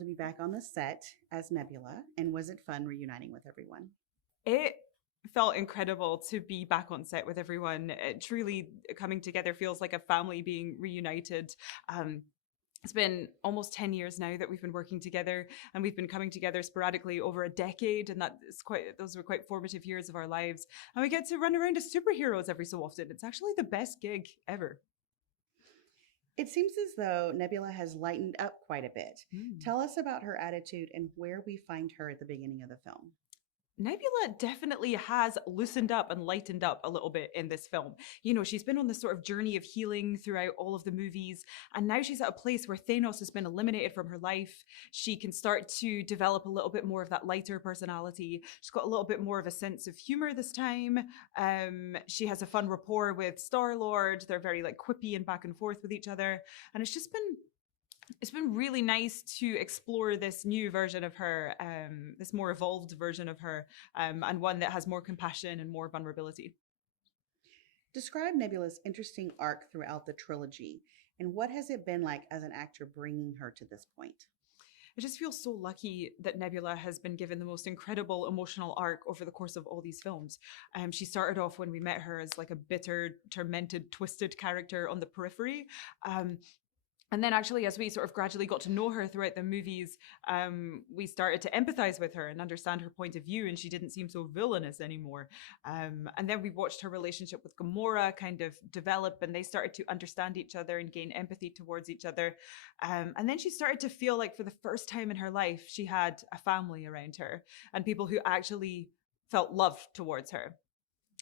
to be back on the set as Nebula, and was it fun reuniting with everyone? It felt incredible to be back on set with everyone. Truly coming together feels like a family being reunited. Um, it's been almost 10 years now that we've been working together, and we've been coming together sporadically over a decade, and those were quite formative years of our lives. And we get to run around as superheroes every so often. It's actually the best gig ever. It seems as though Nebula has lightened up quite a bit. Mm. Tell us about her attitude and where we find her at the beginning of the film. Nebula definitely has loosened up and lightened up a little bit in this film. She's been on this sort of journey of healing throughout all of the movies, and now she's at a place where Thanos has been eliminated from her life. She can start to develop a little bit more of that lighter personality. She's got a little bit more of a sense of humor this time. She has a fun rapport with Star-Lord. They're very like quippy and back and forth with each other, and it's been really nice to explore this new version of her, this more evolved version of her, and one that has more compassion and more vulnerability. Describe Nebula's interesting arc throughout the trilogy, and what has it been like as an actor bringing her to this point? I just feel so lucky that Nebula has been given the most incredible emotional arc over the course of all these films. She started off when we met her as like a bitter, tormented, twisted character on the periphery. And then actually, as we sort of gradually got to know her throughout the movies, we started to empathize with her and understand her point of view, and she didn't seem so villainous anymore. And then we watched her relationship with Gamora kind of develop, and they started to understand each other and gain empathy towards each other. And then she started to feel like for the first time in her life, she had a family around her and people who actually felt love towards her.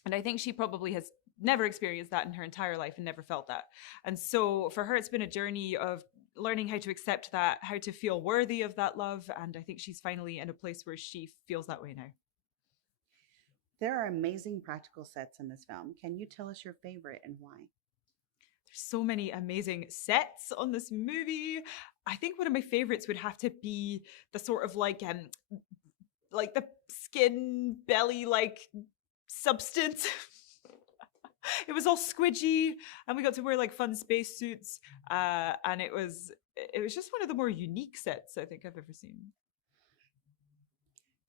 And I think she probably has never experienced that in her entire life and never felt that. And so for her, it's been a journey of learning how to accept that, how to feel worthy of that love. And I think she's finally in a place where she feels that way now. There are amazing practical sets in this film. Can you tell us your favorite and why? There's so many amazing sets on this movie. I think one of my favorites would have to be the sort of like the skin belly like substance. It was all squidgy, and we got to wear like fun space suits, and it was just one of the more unique sets I think I've ever seen.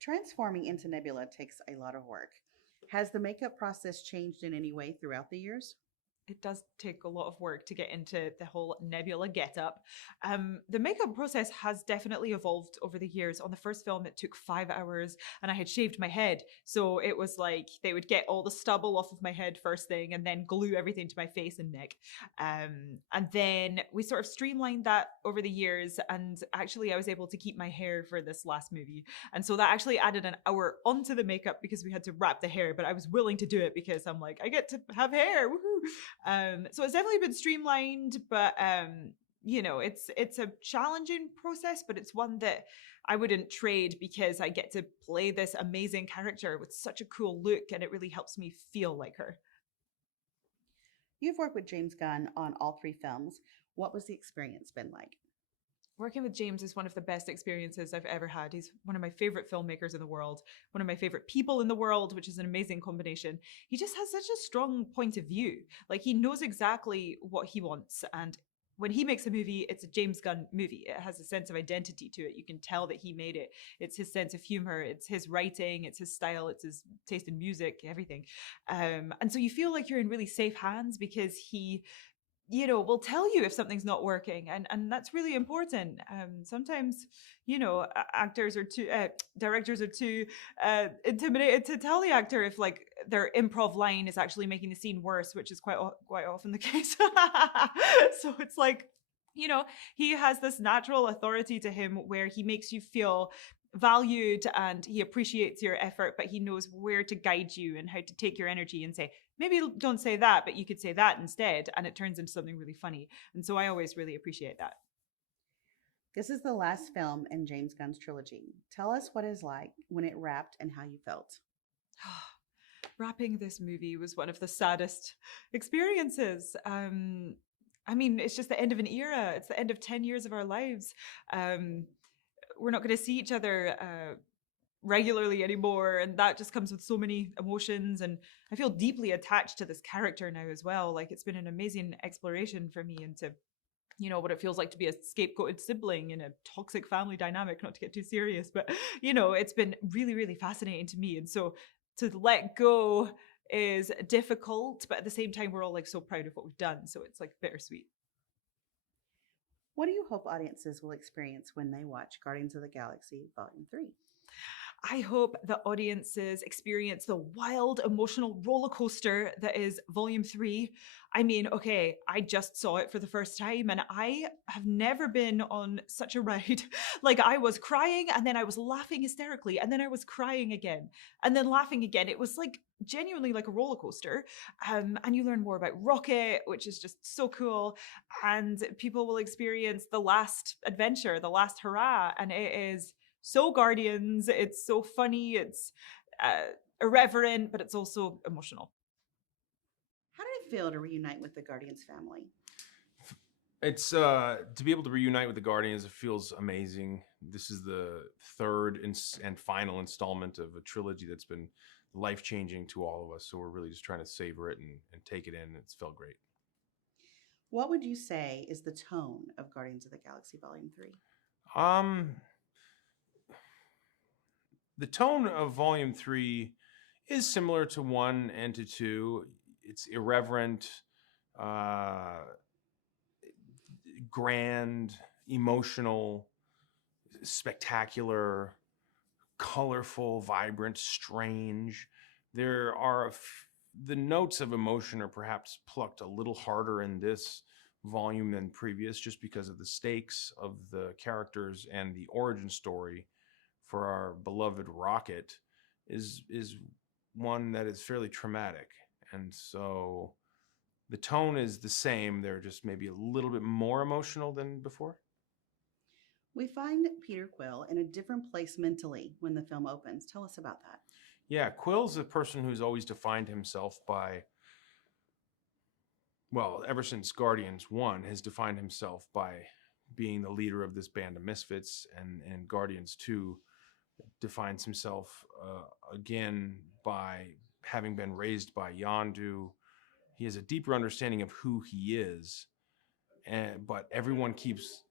Transforming into Nebula takes a lot of work. Has the makeup process changed in any way throughout the years? It does take a lot of work to get into the whole Nebula getup. The makeup process has definitely evolved over the years. On the first film, it took 5 hours, and I had shaved my head. So it was like they would get all the stubble off of my head first thing and then glue everything to my face and neck. And then we sort of streamlined that over the years. And actually, I was able to keep my hair for this last movie. And so that actually added an hour onto the makeup because we had to wrap the hair. But I was willing to do it because I'm like, I get to have hair. Woohoo! So it's definitely been streamlined, but it's a challenging process, but it's one that I wouldn't trade because I get to play this amazing character with such a cool look, and it really helps me feel like her. You've worked with James Gunn on all three films. What was the experience been like? Working with James is one of the best experiences I've ever had. He's one of my favorite filmmakers in the world, one of my favorite people in the world, which is an amazing combination. He just has such a strong point of view. Like he knows exactly what he wants. And when he makes a movie, it's a James Gunn movie. It has a sense of identity to it. You can tell that he made it. It's his sense of humor. It's his writing. It's his style. It's his taste in music, everything. And so you feel like you're in really safe hands because he will tell you if something's not working, and that's really important. Sometimes actors are too directors are too intimidated to tell the actor if like their improv line is actually making the scene worse, which is quite often the case. So it's like, he has this natural authority to him where he makes you feel valued and he appreciates your effort, but he knows where to guide you and how to take your energy and say, maybe don't say that, but you could say that instead. And it turns into something really funny. And so I always really appreciate that. This is the last film in James Gunn's trilogy. Tell us what it's like when it wrapped and how you felt. Wrapping this movie was one of the saddest experiences. It's just the end of an era. It's the end of 10 years of our lives. We're not going to see each other regularly anymore, and that just comes with so many emotions, and I feel deeply attached to this character now as well. Like it's been an amazing exploration for me into what it feels like to be a scapegoated sibling in a toxic family dynamic, not to get too serious, but, it's been really, really fascinating to me. And so to let go is difficult, but at the same time, we're all like so proud of what we've done. So it's like bittersweet. What do you hope audiences will experience when they watch Guardians of the Galaxy Volume 3? I hope the audiences experience the wild emotional roller coaster that is Volume 3. I mean, okay, I just saw it for the first time and I have never been on such a ride. Like, I was crying and then I was laughing hysterically and then I was crying again and then laughing again. It was like genuinely like a roller coaster. And you learn more about Rocket, which is just so cool. And people will experience the last adventure, the last hurrah. And it is so Guardians. It's so funny. It's irreverent, but it's also emotional. How did it feel to reunite with the Guardians family? It's to be able to reunite with the Guardians. It feels amazing. This is the third and final installment of a trilogy that's been life-changing to all of us. So we're really just trying to savor it and take it in. It's felt great. What would you say is the tone of Guardians of the Galaxy Volume 3? The tone of Volume 3 is similar to 1 and to 2. It's irreverent, grand, emotional, spectacular, colorful, vibrant, strange. There are the notes of emotion are perhaps plucked a little harder in this volume than previous, just because of the stakes of the characters and the origin story for our beloved Rocket is one that is fairly traumatic. And so the tone is the same. They're just maybe a little bit more emotional than before. We find Peter Quill in a different place mentally when the film opens. Tell us about that. Yeah, Quill's a person who's always defined himself by, well, ever since Guardians 1, has defined himself by being the leader of this band of misfits, and Guardians 2 defines himself again by having been raised by Yondu. He has a deeper understanding of who he is, but everyone keeps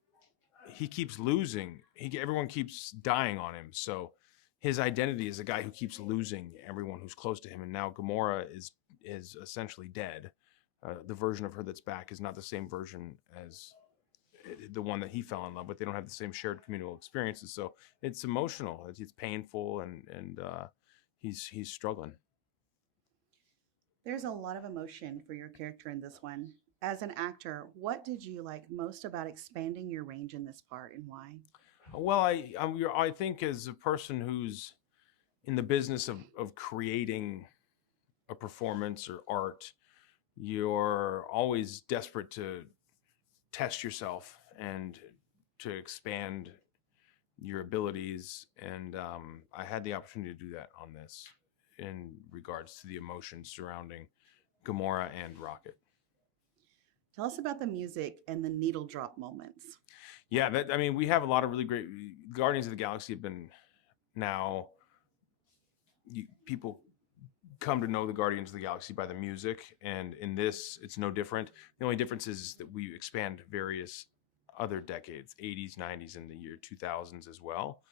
losing. Everyone keeps dying on him. So his identity is a guy who keeps losing everyone who's close to him. And now Gamora is essentially dead. The version of her that's back is not the same version as the one that he fell in love with. They don't have the same shared communal experiences. So it's emotional. It's painful, and he's struggling. There's a lot of emotion for your character in this one. As an actor, what did you like most about expanding your range in this part, and why? Well, I think as a person who's in the business of creating a performance or art, you're always desperate to test yourself and to expand your abilities. And I had the opportunity to do that on this in regards to the emotions surrounding Gamora and Rocket. Tell us about the music and the needle drop moments. Yeah, we have a lot of really great Guardians of the Galaxy have been now. People come to know the Guardians of the Galaxy by the music, and in this, it's no different. The only difference is that we expand various other decades, 80s, 90s, and the year 2000s as well,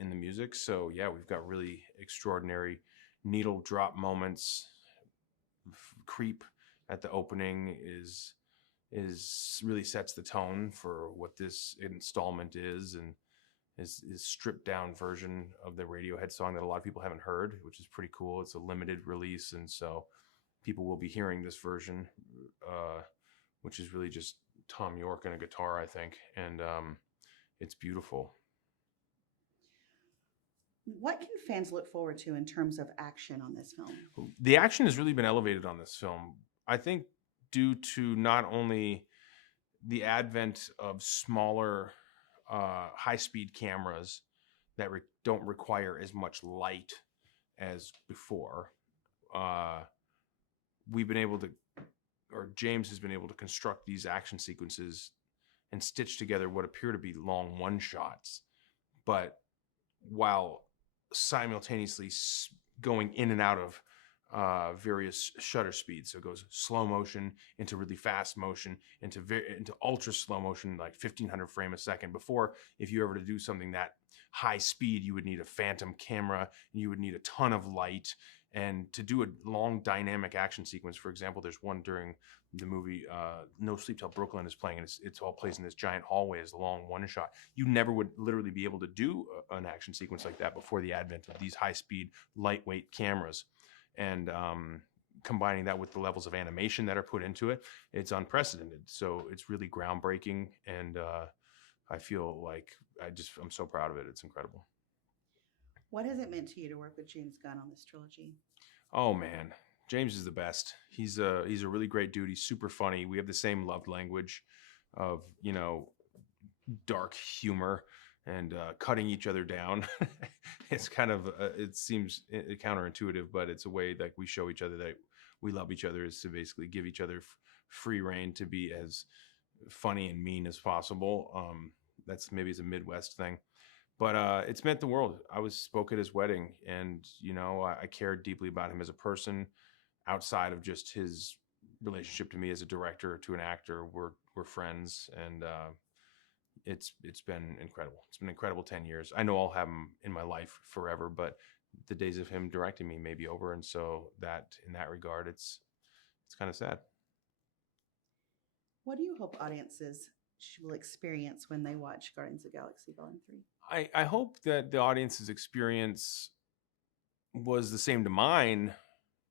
in the music. So yeah, we've got really extraordinary needle drop moments. Creep at the opening is really sets the tone for what this installment is, and is stripped down version of the Radiohead song that a lot of people haven't heard, which is pretty cool. It's a limited release, and so people will be hearing this version, which is really just Tom York and a guitar, I think, and it's beautiful. What can fans look forward to in terms of action on this film? The action has really been elevated on this film, I think, due to not only the advent of smaller high-speed cameras that don't require as much light as before. We've been able to, or James has been able to construct these action sequences and stitch together what appear to be long one-shots, but while simultaneously going in and out of various shutter speeds. So it goes slow motion into really fast motion into ultra slow motion, like 1500 frame a second. Before, if you ever to do something that high speed, you would need a phantom camera and you would need a ton of light. And to do a long dynamic action sequence, for example, there's one during the movie No Sleep Till Brooklyn is playing, and it's all plays in this giant hallway as a long one shot. You never would literally be able to do an action sequence like that before the advent of these high speed, lightweight cameras. And combining that with the levels of animation that are put into it, it's unprecedented. So it's really groundbreaking, and I feel like I'm so proud of it. It's incredible. What has it meant to you to work with James Gunn on this trilogy? Oh man, James is the best. He's a really great dude. He's super funny. We have the same love language of, dark humor and cutting each other down. It's kind of it seems counterintuitive, but it's a way that we show each other that we love each other, is to basically give each other free reign to be as funny and mean as possible. That's maybe it's a Midwest thing. But it's meant the world. I spoke at his wedding, and I cared deeply about him as a person, outside of just his relationship to me as a director, to an actor. We're friends, and it's been incredible. It's been an incredible 10 years. I know I'll have him in my life forever, but the days of him directing me may be over, and so that in that regard, it's kind of sad. What do you hope audiences will experience when they watch Guardians of the Galaxy Volume 3? I hope that the audience's experience was the same to mine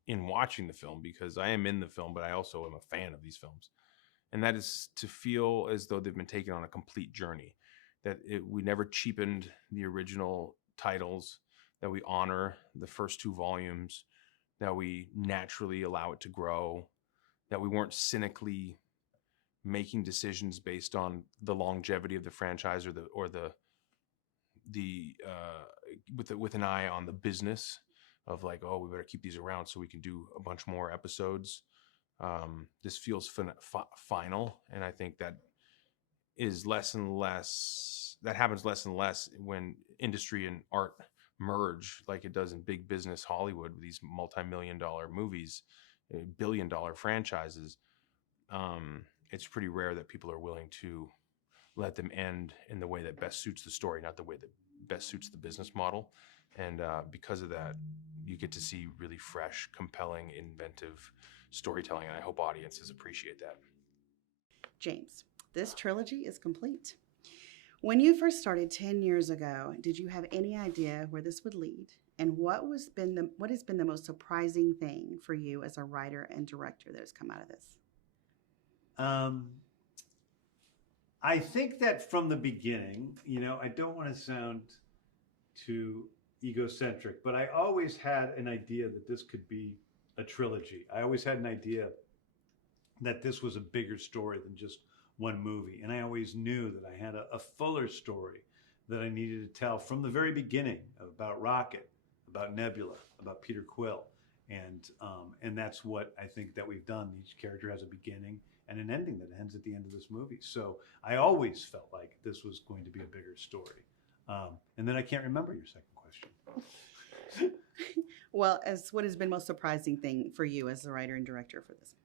in watching the film, because I am in the film, but I also am a fan of these films. And that is to feel as though they've been taken on a complete journey, that we never cheapened the original titles, that we honor the first 2 volumes, that we naturally allow it to grow, that we weren't cynically making decisions based on the longevity of the franchise with an eye on the business of like, oh, we better keep these around so we can do a bunch more episodes. This feels final, and I think that is less and less. That happens less and less when industry and art merge, like it does in big business Hollywood with these multi-million-dollar movies, billion-dollar franchises. It's pretty rare that people are willing to let them end in the way that best suits the story, not the way that best suits the business model. And because of that, you get to see really fresh, compelling, inventive storytelling. And I hope audiences appreciate that. James, this trilogy is complete. When you first started 10 years ago, did you have any idea where this would lead? And what has been the most surprising thing for you as a writer and director that has come out of this? I think that from the beginning, I don't want to sound too egocentric, but I always had an idea that this could be a trilogy. I always had an idea that this was a bigger story than just one movie. And I always knew that I had a fuller story that I needed to tell from the very beginning, about Rocket, about Nebula, about Peter Quill. And that's what I think that we've done. Each character has a beginning and an ending that ends at the end of this movie. So I always felt like this was going to be a bigger story. And then I can't remember your second question. Well, what has been most surprising thing for you as the writer and director for this?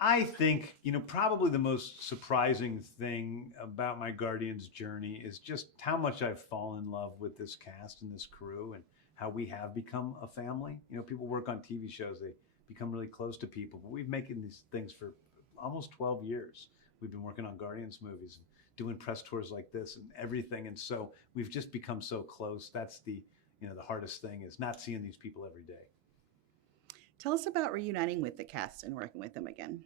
I think, probably the most surprising thing about my Guardians journey is just how much I've fallen in love with this cast and this crew, and how we have become a family. People work on TV shows, they become really close to people, but we've been making these things for almost 12 years. We've been working on Guardians movies and doing press tours like this and everything. And so we've just become so close. That's the hardest thing, is not seeing these people every day. Tell us about reuniting with the cast and working with them again.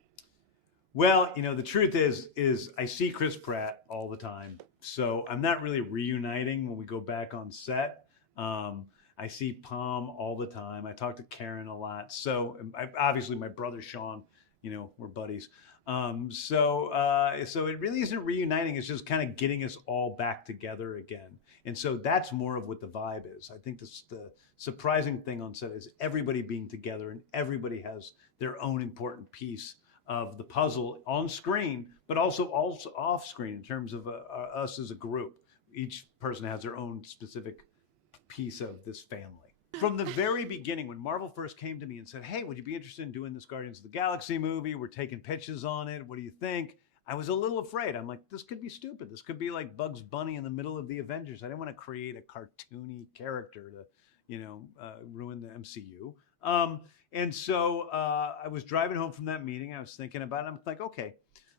Well, the truth is I see Chris Pratt all the time. So I'm not really reuniting when we go back on set. I see Palm all the time. I talk to Karen a lot. So obviously my brother Sean, we're buddies. So it really isn't reuniting. It's just kind of getting us all back together again. And so that's more of what the vibe is. I think the surprising thing on set is everybody being together, and everybody has their own important piece of the puzzle on screen, but also off screen in terms of us as a group. Each person has their own specific piece of this family. From the very beginning, when Marvel first came to me and said, hey, would you be interested in doing this Guardians of the Galaxy movie? We're taking pitches on it. What do you think? I was a little afraid. I'm like, this could be stupid. This could be like Bugs Bunny in the middle of the Avengers. I didn't want to create a cartoony character to, ruin the MCU. And so I was driving home from that meeting. I was thinking about it. I'm like, okay,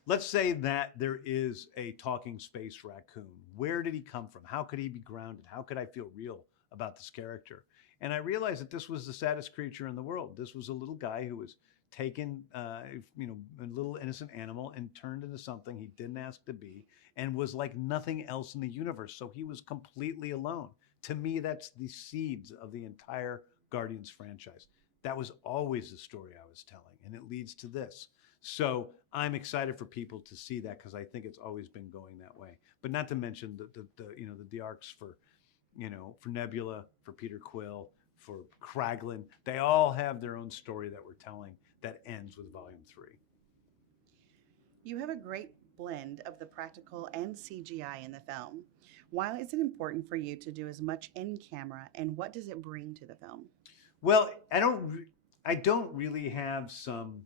let's say that there is a talking space raccoon. Where did he come from? How could he be grounded? How could I feel real about this character? And I realized that this was the saddest creature in the world. This was a little guy who was taken, a little innocent animal and turned into something he didn't ask to be and was like nothing else in the universe. So he was completely alone. To me, that's the seeds of the entire Guardians franchise. That was always the story I was telling, and it leads to this. So I'm excited for people to see that because I think it's always been going that way. But not to mention the arcs for Nebula, for Peter Quill, for Kraglin. They all have their own story that we're telling that ends with Volume 3. You have a great blend of the practical and CGI in the film. Why is it important for you to do as much in camera, and what does it bring to the film? Well, I don't really have some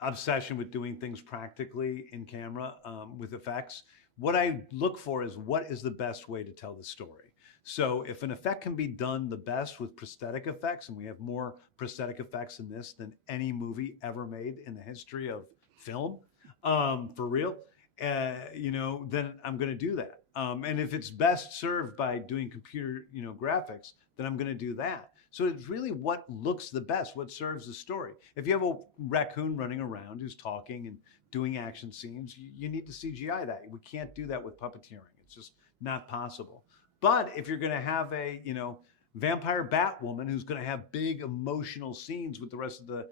obsession with doing things practically in camera with effects. What I look for is what is the best way to tell the story. So if an effect can be done the best with prosthetic effects, and we have more prosthetic effects in this than any movie ever made in the history of film, for real, then I'm going to do that. And if it's best served by doing computer, graphics, then I'm going to do that. So it's really what looks the best, what serves the story. If you have a raccoon running around who's talking and doing action scenes, you need to CGI that. We can't do that with puppeteering. It's just not possible. But if you're going to have a, vampire Batwoman who's going to have big emotional scenes with the rest of the,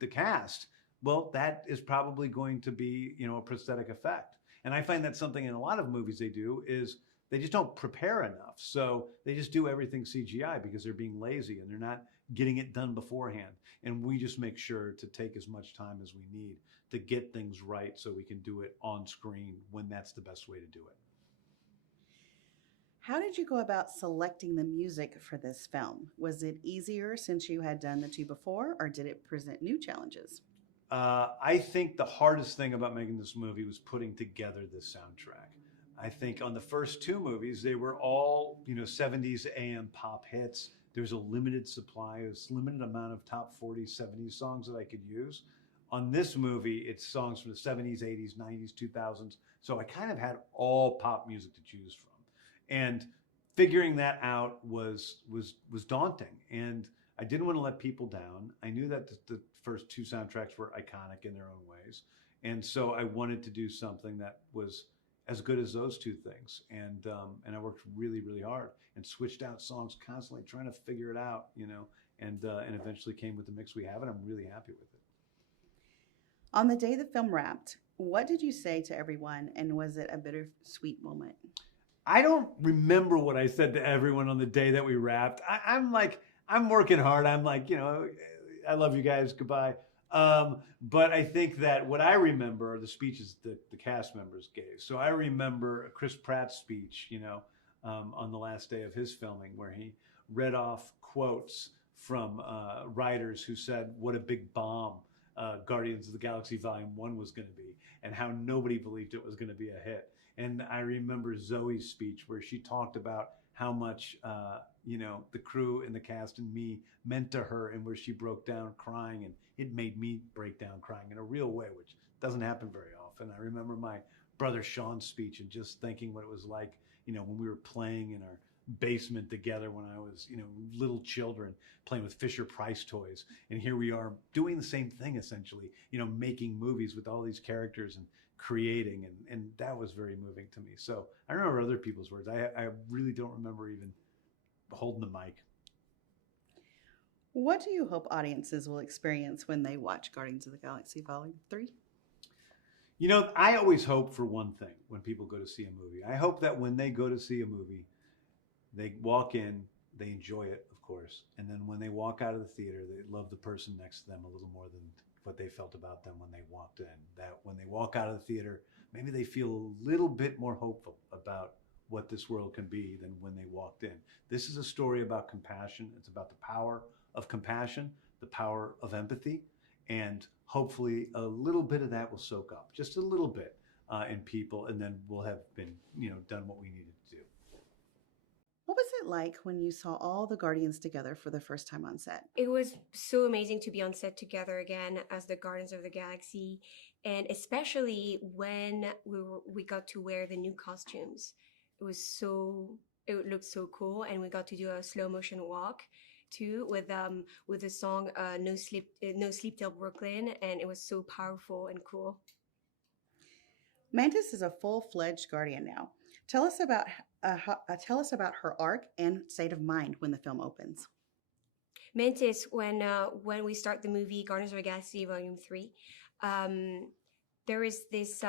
the cast, well, that is probably going to be, a prosthetic effect. And I find that's something in a lot of movies they do is they just don't prepare enough. So they just do everything CGI because they're being lazy and they're not getting it done beforehand. And we just make sure to take as much time as we need to get things right so we can do it on screen when that's the best way to do it. How did you go about selecting the music for this film? Was it easier since you had done the two before, or did it present new challenges? I think the hardest thing about making this movie was putting together this soundtrack. I think on the first two movies, they were all, 70s AM pop hits. There's a limited supply, a limited amount of top 40, 70s songs that I could use. On this movie, it's songs from the 70s, 80s, 90s, 2000s. So I kind of had all pop music to choose from. And figuring that out was daunting. And I didn't want to let people down. I knew that the first two soundtracks were iconic in their own ways. And so I wanted to do something that was as good as those two things. And I worked really, really hard and switched out songs constantly, trying to figure it out, and eventually came with the mix we have, and I'm really happy with it. On the day the film wrapped, what did you say to everyone, and was it a bittersweet moment? I don't remember what I said to everyone on the day that we wrapped. I'm working hard. I'm like, I love you guys. Goodbye. But I think that what I remember are the speeches that the cast members gave. So I remember Chris Pratt's speech, on the last day of his filming, where he read off quotes from writers who said what a big bomb Guardians of the Galaxy Volume 1 was going to be, and how nobody believed it was going to be a hit. And I remember Zoe's speech where she talked about how much, the crew and the cast and me meant to her, and where she broke down crying, and it made me break down crying in a real way, which doesn't happen very often. I remember my brother Sean's speech and just thinking what it was like, when we were playing in our basement together when I was, little children playing with Fisher Price toys. And here we are doing the same thing, essentially, making movies with all these characters and creating. And that was very moving to me. So I remember other people's words. I really don't remember even holding the mic. What do you hope audiences will experience when they watch Guardians of the Galaxy Volume 3? I always hope for one thing when people go to see a movie. I hope that when they go to see a movie, they walk in, they enjoy it, of course. And then when they walk out of the theater, they love the person next to them a little more than what they felt about them when they walked in. That when they walk out of the theater, maybe they feel a little bit more hopeful about what this world can be than when they walked in. This is a story about compassion. It's about the power of compassion, the power of empathy, and hopefully a little bit of that will soak up, just a little bit in people, and then we'll have been, done what we needed to do. What was it like when you saw all the Guardians together for the first time on set? It was so amazing to be on set together again as the Guardians of the Galaxy, and especially when we got to wear the new costumes. It looked so cool, and we got to do a slow motion walk too with the song No Sleep Till Brooklyn, and it was so powerful and cool. Mantis is a full-fledged Guardian now. Tell us about her arc and state of mind when the film opens. Mantis, when we start the movie Guardians of the Galaxy Volume 3, there is this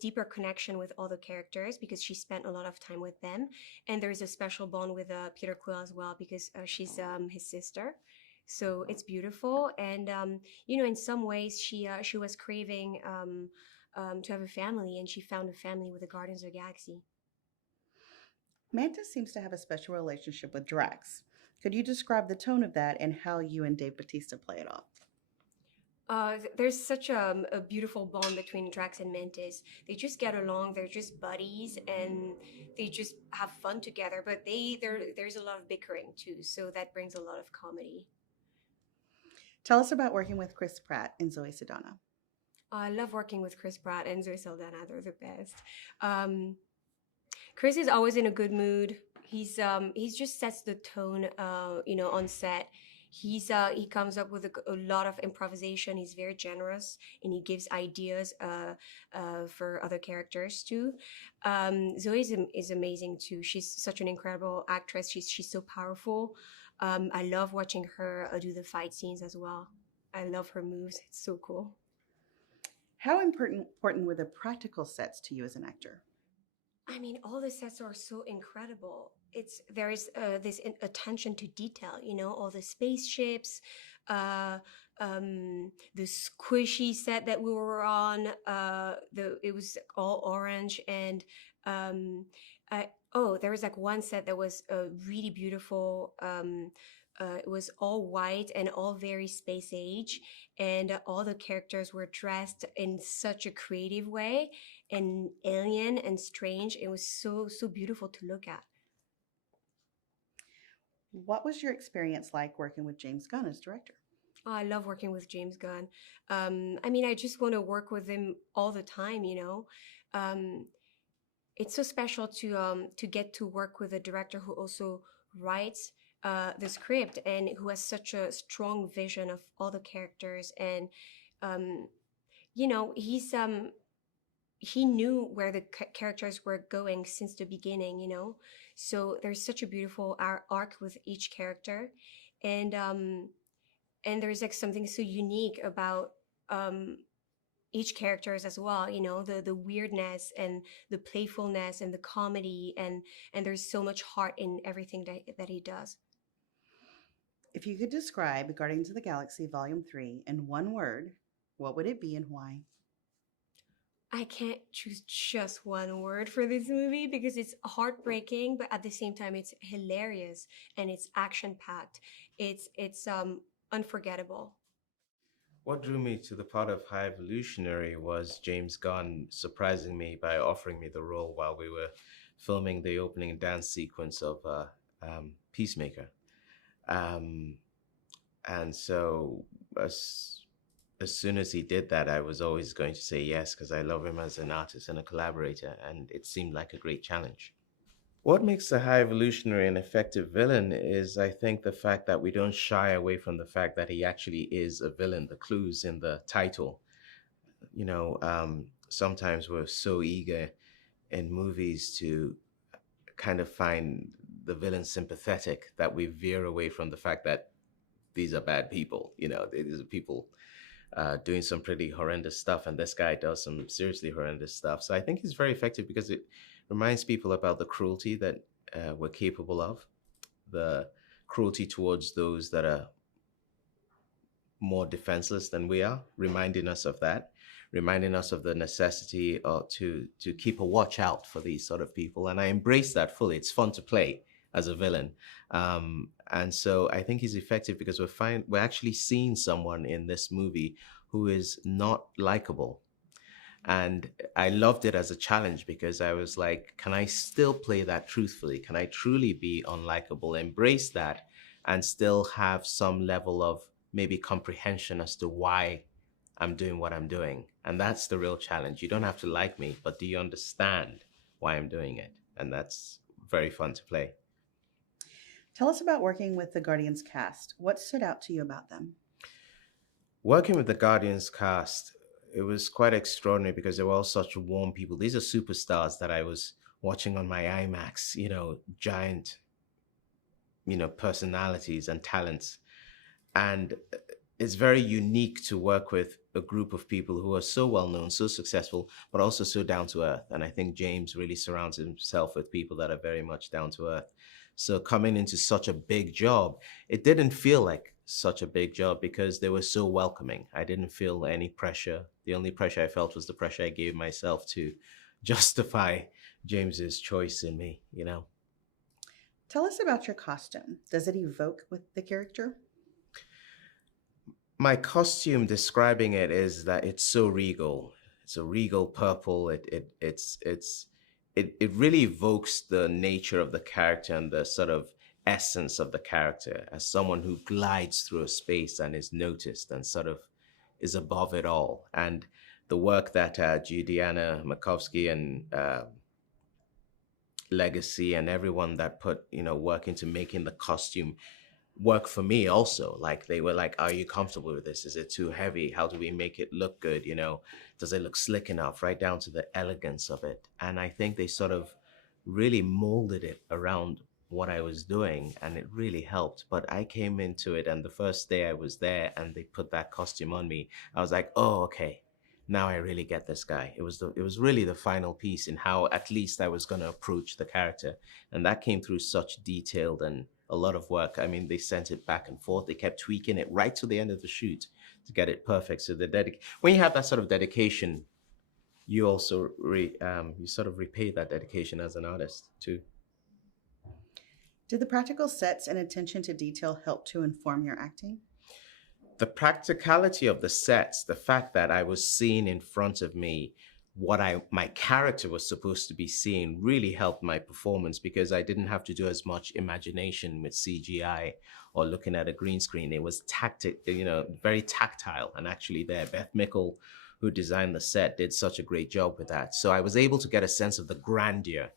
deeper connection with all the characters because she spent a lot of time with them, and there is a special bond with Peter Quill as well because she's his sister. So it's beautiful, and in some ways she was craving to have a family, and she found a family with the Guardians of the Galaxy. Mantis seems to have a special relationship with Drax. Could you describe the tone of that and how you and Dave Bautista play it off? There's such a beautiful bond between Drax and Mantis. They just get along. They're just buddies, and they just have fun together. But there's a lot of bickering too, so that brings a lot of comedy. Tell us about working with Chris Pratt and Zoe Saldana. I love working with Chris Pratt and Zoe Saldana. They're the best. Chris is always in a good mood. He's just sets the tone, on set. He comes up with a lot of improvisation. He's very generous, and he gives ideas for other characters too. Zoe is amazing too. She's such an incredible actress. She's so powerful. I love watching her do the fight scenes as well. I love her moves. It's so cool. How important were the practical sets to you as an actor? I mean, all the sets are so incredible. There is this attention to detail, all the spaceships, the squishy set that we were on. It was all orange, and there was like one set that was really beautiful. It was all white and all very space age, and all the characters were dressed in such a creative way and alien and strange. It was so beautiful to look at. What was your experience like working with James Gunn as director? Oh, I love working with James Gunn. I just want to work with him all the time. It's so special to get to work with a director who also writes the script and who has such a strong vision of all the characters, and he knew where the characters were going since the beginning, so there's such a beautiful arc with each character, and there's like something so unique about each characters as well, the weirdness and the playfulness and the comedy, and there's so much heart in everything that he does. If you could describe Guardians of the Galaxy Volume 3 in one word, what would it be and why? I can't choose just one word for this movie because it's heartbreaking, but at the same time, it's hilarious and it's action-packed. It's unforgettable. What drew me to the part of High Evolutionary was James Gunn surprising me by offering me the role while we were filming the opening dance sequence of Peacemaker. And so as soon as he did that, I was always going to say yes, because I love him as an artist and a collaborator, and it seemed like a great challenge. What makes the High Evolutionary an effective villain is, I think, the fact that we don't shy away from the fact that he actually is a villain. The clues in the title. Sometimes we're so eager in movies to kind of find the villain sympathetic that we veer away from the fact that these are bad people. These are people doing some pretty horrendous stuff, and this guy does some seriously horrendous stuff. So I think he's very effective because it reminds people about the cruelty that we're capable of, the cruelty towards those that are more defenseless than we are, reminding us of that, reminding us of the necessity to keep a watch out for these sort of people. And I embrace that fully. It's fun to play as a villain. And so I think he's effective because we're actually seeing someone in this movie who is not likable. And I loved it as a challenge because I was like, can I still play that truthfully? Can I truly be unlikable, embrace that, and still have some level of maybe comprehension as to why I'm doing what I'm doing? And that's the real challenge. You don't have to like me, but do you understand why I'm doing it? And that's very fun to play. Tell us about working with the Guardians cast. What stood out to you about them? Working with the Guardians cast, it was quite extraordinary because they were all such warm people. These are superstars that I was watching on my IMAX, giant, personalities and talents. And it's very unique to work with a group of people who are so well known, so successful, but also so down to earth. And I think James really surrounds himself with people that are very much down to earth. So coming into such a big job, it didn't feel like such a big job because they were so welcoming. I didn't feel any pressure. The only pressure I felt was the pressure I gave myself to justify James's choice in me, Tell us about your costume. Does it evoke with the character? My costume, describing it, is that it's so regal. It's a regal purple. It really evokes the nature of the character and the sort of essence of the character as someone who glides through a space and is noticed and sort of is above it all. And the work that Judiana Makovsky and Legacy and everyone that put work into making the costume work for me also. Like they were like, are you comfortable with this? Is it too heavy? How do we make it look good? Does it look slick enough? Right down to the elegance of it. And I think they sort of really molded it around what I was doing, and it really helped. But I came into it, and the first day I was there and they put that costume on me, I was like, oh, okay, now I really get this guy. It was really the final piece in how at least I was going to approach the character. And that came through such detailed and a lot of work. I mean, they sent it back and forth. They kept tweaking it right to the end of the shoot to get it perfect. So when you have that sort of dedication, you also you sort of repay that dedication as an artist too. Did the practical sets and attention to detail help to inform your acting? The practicality of the sets, the fact that I was seeing in front of me what my character was supposed to be seeing, really helped my performance because I didn't have to do as much imagination with CGI or looking at a green screen. It was very tactile. And actually there, Beth Mickle, who designed the set, did such a great job with that. So I was able to get a sense of the grandeur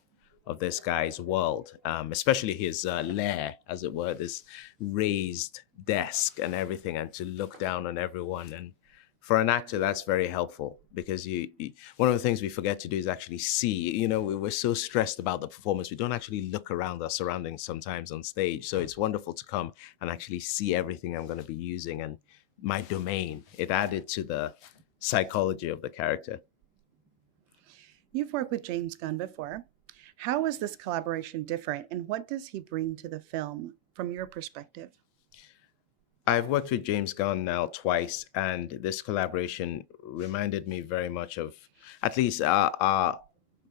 of this guy's world, especially his lair, as it were, this raised desk and everything, and to look down on everyone. And for an actor, that's very helpful because one of the things we forget to do is actually see. We're so stressed about the performance, we don't actually look around our surroundings sometimes on stage. So it's wonderful to come and actually see everything I'm going to be using and my domain. It added to the psychology of the character. You've worked with James Gunn before. How was this collaboration different, and what does he bring to the film from your perspective? I've worked with James Gunn now twice, and this collaboration reminded me very much of, at least our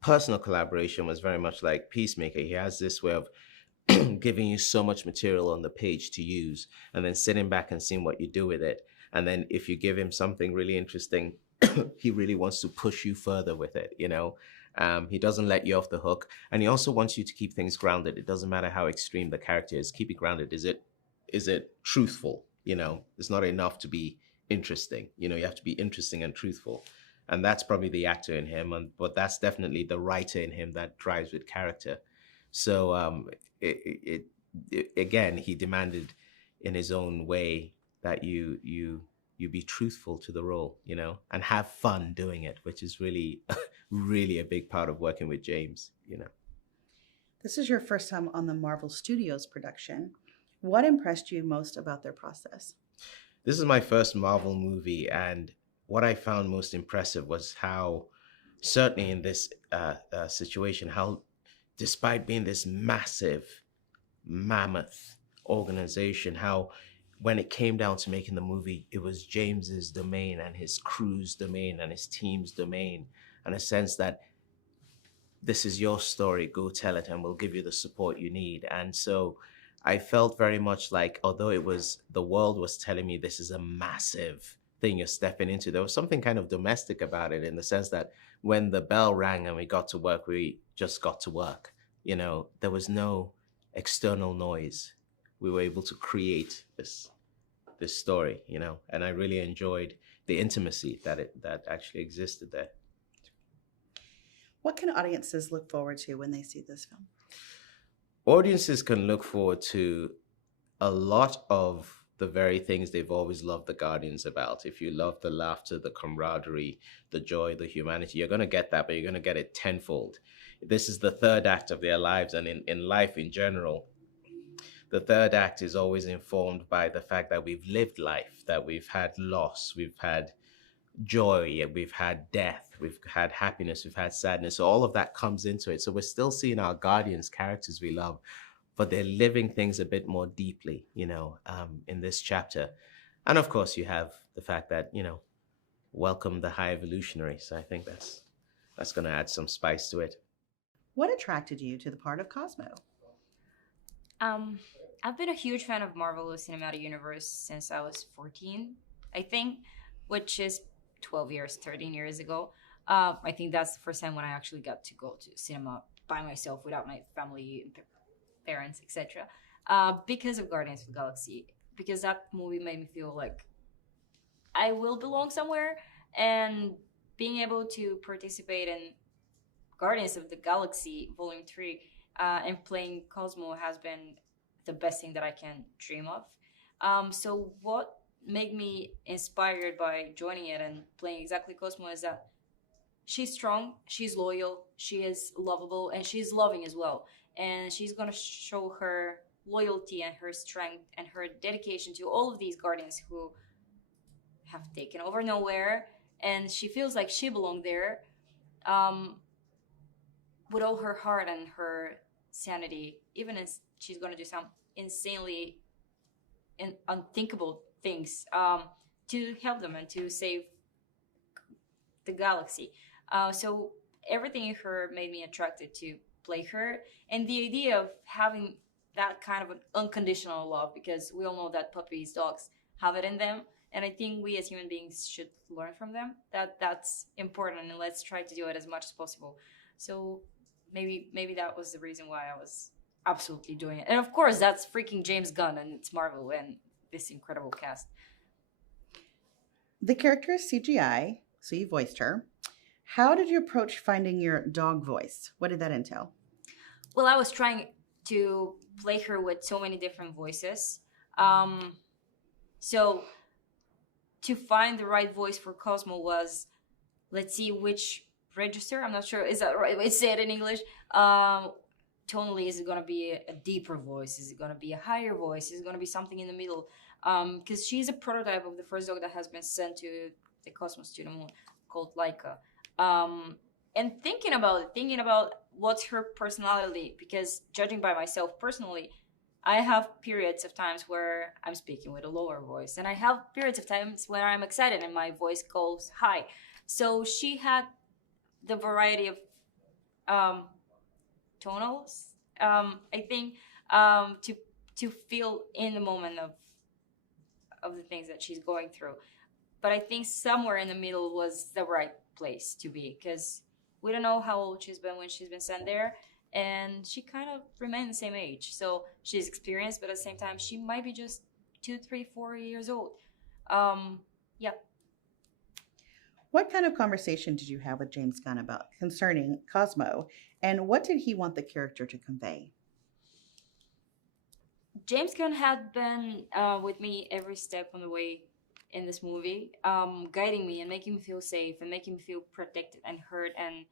personal collaboration was very much like Peacemaker. He has this way of giving you so much material on the page to use, and then sitting back and seeing what you do with it. And then if you give him something really interesting, he really wants to push you further with it, He doesn't let you off the hook. And he also wants you to keep things grounded. It doesn't matter how extreme the character is. Keep it grounded. Is it truthful? It's not enough to be interesting. You have to be interesting and truthful. And that's probably the actor in him. But that's definitely the writer in him that drives with character. So again, he demanded in his own way that you be truthful to the role, and have fun doing it, which is really, really a big part of working with James, This is your first time on the Marvel Studios production. What impressed you most about their process? This is my first Marvel movie, and what I found most impressive was how, certainly in this situation, how despite being this massive, mammoth organization, how when it came down to making the movie, it was James's domain and his crew's domain and his team's domain, and a sense that this is your story, go tell it, and we'll give you the support you need. And so I felt very much like, although it was, the world was telling me this is a massive thing you're stepping into, there was something kind of domestic about it, in the sense that when the bell rang and we got to work, we just got to work. You know, there was no external noise. We were able to create this story, you know, and I really enjoyed the intimacy that actually existed there. What can audiences look forward to when they see this film? Audiences can look forward to a lot of the very things they've always loved the Guardians about. If you love the laughter, the camaraderie, the joy, the humanity, you're going to get that, but you're going to get it tenfold. This is the third act of their lives, and in life in general, the third act is always informed by the fact that we've lived life, that we've had loss, we've had joy, we've had death, we've had happiness, we've had sadness. So all of that comes into it. So we're still seeing our Guardians, characters we love, but they're living things a bit more deeply, you know, in this chapter. And of course, you have the fact that, you know, welcome the High Evolutionary. So I think that's going to add some spice to it. What attracted you to the part of Cosmo? I've been a huge fan of Marvel Cinematic Universe since I was 14, I think, which is 12 years, 13 years ago. I think that's the first time when I actually got to go to cinema by myself without my family, parents, etc. Because of Guardians of the Galaxy, because that movie made me feel like I will belong somewhere, and being able to participate in Guardians of the Galaxy Volume 3 and playing Cosmo has been the best thing that I can dream of. So what made me inspired by joining it and playing exactly Cosmo is that she's strong, she's loyal, she is lovable, and she's loving as well. And she's going to show her loyalty and her strength and her dedication to all of these Guardians who have taken over nowhere, and she feels like she belonged there with all her heart and her sanity, even as she's going to do some insanely unthinkable things to help them and to save the galaxy. So everything in her made me attracted to play her, and the idea of having that kind of an unconditional love, because we all know that puppies, dogs have it in them, and I think we as human beings should learn from them that's important, and let's try to do it as much as possible. So maybe that was the reason why I was absolutely doing it. And of course, that's freaking James Gunn, and it's Marvel and this incredible cast. The character is CGI, so you voiced her. How did you approach finding your dog voice? What did that entail? Well, I was trying to play her with so many different voices. So to find the right voice for Cosmo was, let's see which register, I'm not sure, is that right? It's said in English. Tonally, is it going to be a deeper voice? Is it going to be a higher voice? Is it going to be something in the middle? Because she's a prototype of the first dog that has been sent to the cosmos, to the moon, called Laika. And thinking about what's her personality, because judging by myself personally, I have periods of times where I'm speaking with a lower voice, and I have periods of times when I'm excited and my voice goes high. So she had the variety of tonals, I think, to feel in the moment of the things that she's going through. But I think somewhere in the middle was the right place to be, because we don't know how old she's been when she's been sent there, and she kind of remained the same age. So she's experienced, but at the same time, she might be just 2, 3, 4 years old. Yeah. What kind of conversation did you have with James Gunn about concerning Cosmo, and what did he want the character to convey? James Gunn had been with me every step on the way in this movie, guiding me and making me feel safe and making me feel protected and heard, and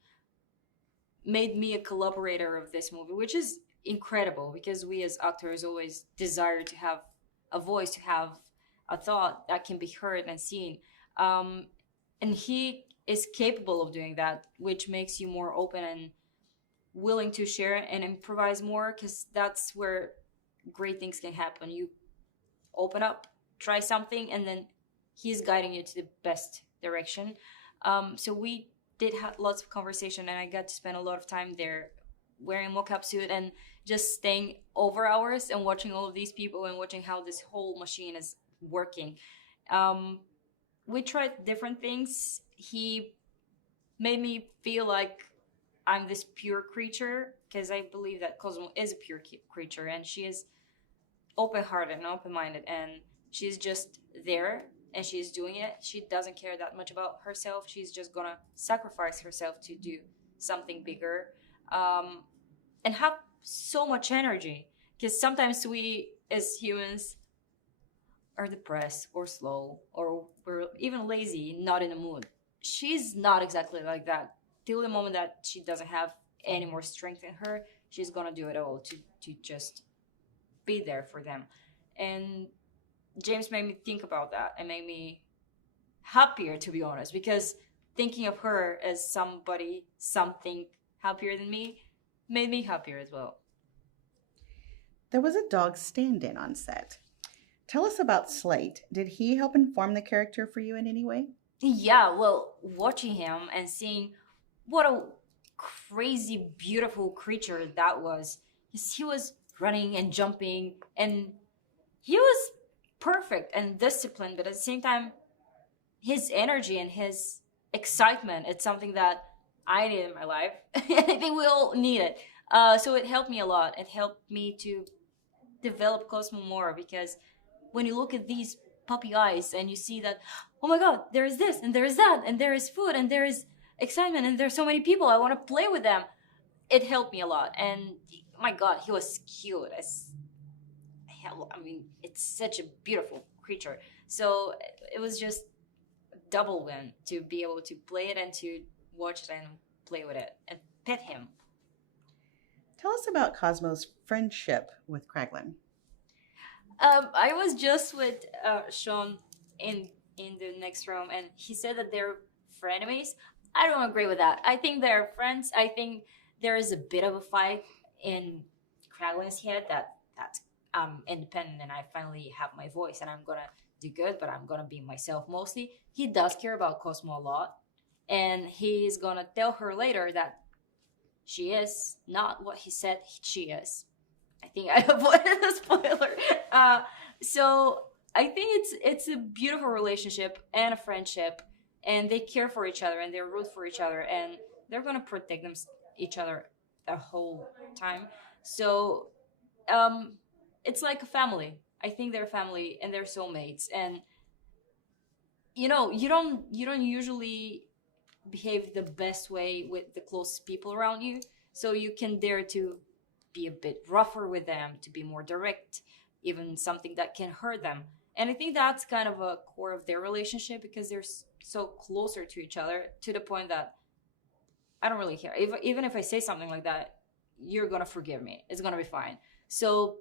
made me a collaborator of this movie, which is incredible, because we as actors always desire to have a voice, to have a thought that can be heard and seen. And he is capable of doing that, which makes you more open and willing to share and improvise more, because that's where great things can happen. You open up try something, and then he's guiding you to the best direction. So we did have lots of conversation, and I got to spend a lot of time there wearing mocap suit and just staying over hours and watching all of these people and watching how this whole machine is working. We tried different things. He made me feel like I'm this pure creature, because I believe that Cosmo is a pure creature, and she is open-hearted and open-minded, and she's just there and she's doing it. She doesn't care that much about herself. She's just gonna sacrifice herself to do something bigger, and have so much energy, because sometimes we as humans are depressed or slow, or we're even lazy, not in the mood. She's not exactly like that. Till the moment that she doesn't have any more strength in her, she's gonna do it all to just be there for them. And James made me think about that and made me happier, to be honest, because thinking of her as something happier than me made me happier as well. There was a dog stand-in on set. Tell us about Slate. Did he help inform the character for you in any way? Yeah, well, watching him and seeing what a crazy, beautiful creature that was. He was running and jumping, and he was perfect and disciplined, but at the same time, his energy and his excitement, it's something that I need in my life. I think we all need it. So it helped me a lot. It helped me to develop Cosmo more, because when you look at these puppy eyes and you see that, oh my god, there is this and there is that and there is food and there is excitement and there's so many people, I want to play with them. It helped me a lot. And my god, he was cute as hell. I mean, it's such a beautiful creature. So it was just a double win to be able to play it and to watch it and play with it and pet him. Tell us about Cosmo's friendship with Kraglin. I was just with Sean in the next room, and he said that they're frenemies. I don't agree with that. I think they're friends. I think there is a bit of a fight in Kraglin's head that I'm independent and I finally have my voice and I'm gonna do good, but I'm gonna be myself mostly. He does care about Cosmo a lot, and he's gonna tell her later that she is not what he said she is. I think I avoided the spoiler. So I think it's a beautiful relationship and a friendship, and they care for each other and they root for each other, and they're gonna protect each other the whole time. So it's like a family. I think they're family and they're soulmates. And you don't usually behave the best way with the closest people around you, so you can dare to be a bit rougher with them, to be more direct, even something that can hurt them. And I think that's kind of a core of their relationship, because they're so closer to each other, to the point that I don't really care. Even if I say something like that, you're gonna forgive me. It's gonna be fine. So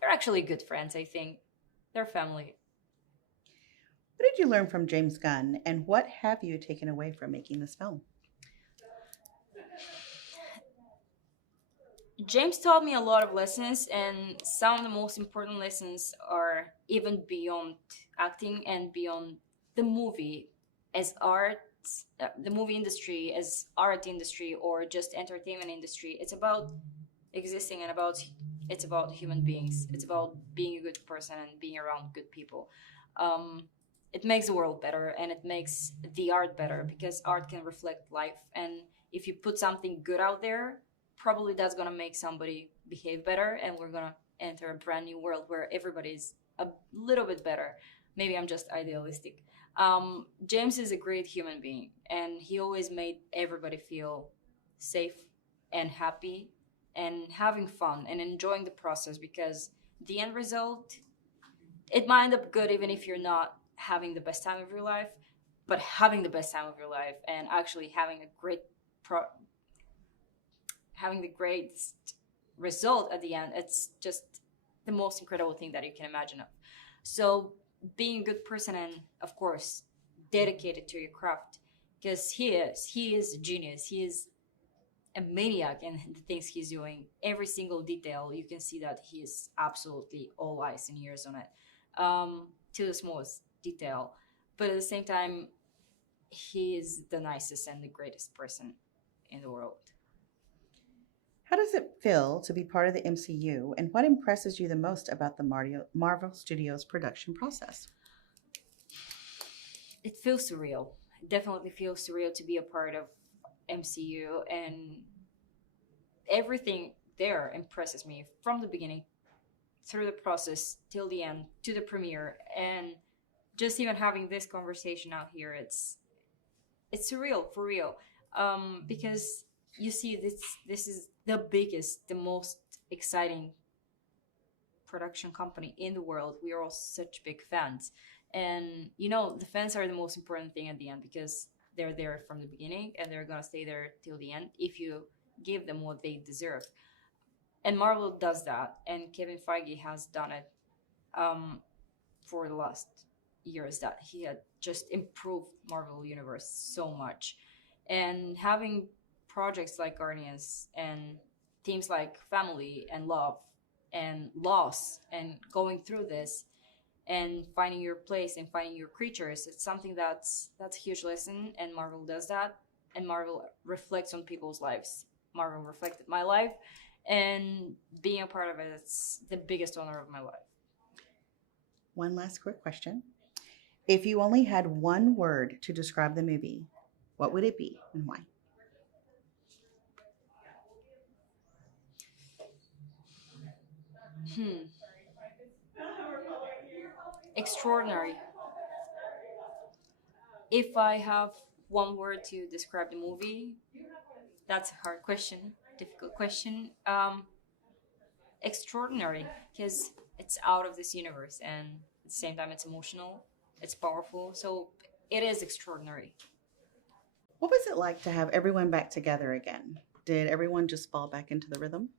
they're actually good friends, I think. They're family. What did you learn from James Gunn, and what have you taken away from making this film? James taught me a lot of lessons, and some of the most important lessons are even beyond acting and beyond the movie as art, the movie industry as art industry, or just entertainment industry. It's about existing, and it's about human beings. It's about being a good person and being around good people. It makes the world better, and it makes the art better, because art can reflect life. And if you put something good out there, probably that's going to make somebody behave better, and we're going to enter a brand new world where everybody's a little bit better. Maybe I'm just idealistic. James is a great human being, and he always made everybody feel safe and happy and having fun and enjoying the process, because the end result, it might end up good even if you're not having the best time of your life, but having the best time of your life and actually having having the greatest result at the end, it's just the most incredible thing that you can imagine of. So being a good person, and of course dedicated to your craft, because he is a genius. He is a maniac in the things he's doing. Every single detail, you can see that he is absolutely all eyes and ears on it. to the smallest detail. But at the same time, he is the nicest and the greatest person in the world. How does it feel to be part of the MCU, and what impresses you the most about the Marvel Studios production process? It feels surreal. It definitely feels surreal to be a part of MCU, and everything there impresses me from the beginning through the process till the end to the premiere. And just even having this conversation out here, it's surreal for real, because you see this is the biggest, the most exciting production company in the world. We are all such big fans, and the fans are the most important thing at the end, because they're there from the beginning and they're gonna stay there till the end if you give them what they deserve. And Marvel does that, and Kevin Feige has done it for the last years, that he had just improved Marvel Universe so much. And having projects like Guardians and themes like family and love and loss and going through this and finding your place and finding your creatures, it's something that's a huge lesson, and Marvel does that, and Marvel reflects on people's lives. Marvel reflected my life, and being a part of it, it's the biggest honor of my life. One last quick question. If you only had one word to describe the movie, what would it be and why? Extraordinary. If I have one word to describe the movie, that's a hard question, difficult question. Extraordinary, because it's out of this universe, and at the same time it's emotional, it's powerful, so it is extraordinary. What was it like to have everyone back together again? Did everyone just fall back into the rhythm?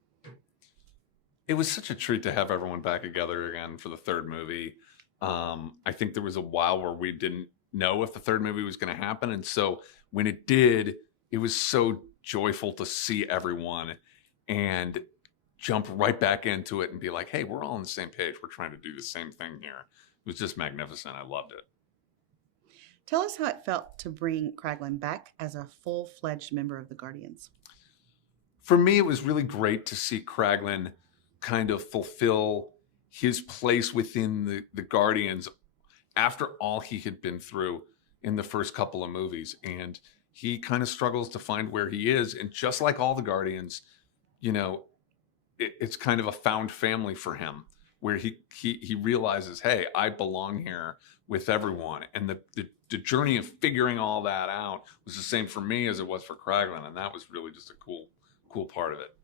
It was such a treat to have everyone back together again for the third movie. I think there was a while where we didn't know if the third movie was going to happen. And so when it did, it was so joyful to see everyone and jump right back into it and be like, hey, we're all on the same page. We're trying to do the same thing here. It was just magnificent. I loved it. Tell us how it felt to bring Kraglin back as a full-fledged member of the Guardians. For me, it was really great to see Kraglin kind of fulfill his place within the Guardians after all he had been through in the first couple of movies. And he kind of struggles to find where he is. And just like all the Guardians, it's kind of a found family for him, where he realizes, hey, I belong here with everyone. And the journey of figuring all that out was the same for me as it was for Kraglin. And that was really just a cool part of it.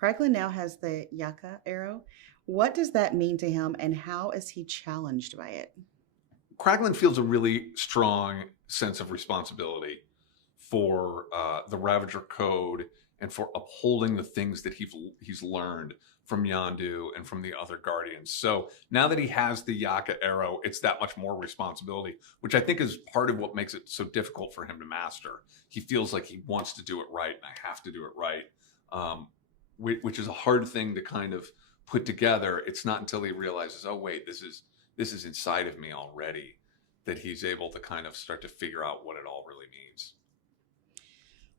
Kraglin now has the Yaka arrow. What does that mean to him, and how is he challenged by it? Kraglin feels a really strong sense of responsibility for the Ravager Code and for upholding the things that he's learned from Yondu and from the other Guardians. So now that he has the Yaka arrow, it's that much more responsibility, which I think is part of what makes it so difficult for him to master. He feels like he wants to do it right, and I have to do it right, which is a hard thing to kind of put together. It's not until he realizes, oh wait, this is inside of me already, that he's able to kind of start to figure out what it all really means.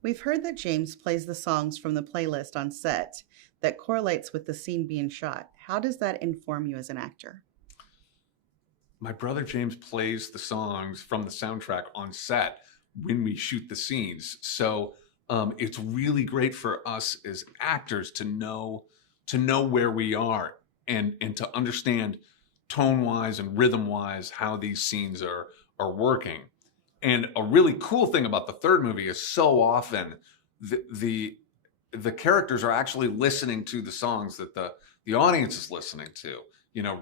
We've heard that James plays the songs from the playlist on set that correlates with the scene being shot. How does that inform you as an actor? My brother James plays the songs from the soundtrack on set when we shoot the scenes. So it's really great for us as actors to know where we are and to understand tone-wise and rhythm-wise how these scenes are working. And a really cool thing about the third movie is so often the characters are actually listening to the songs that the audience is listening to.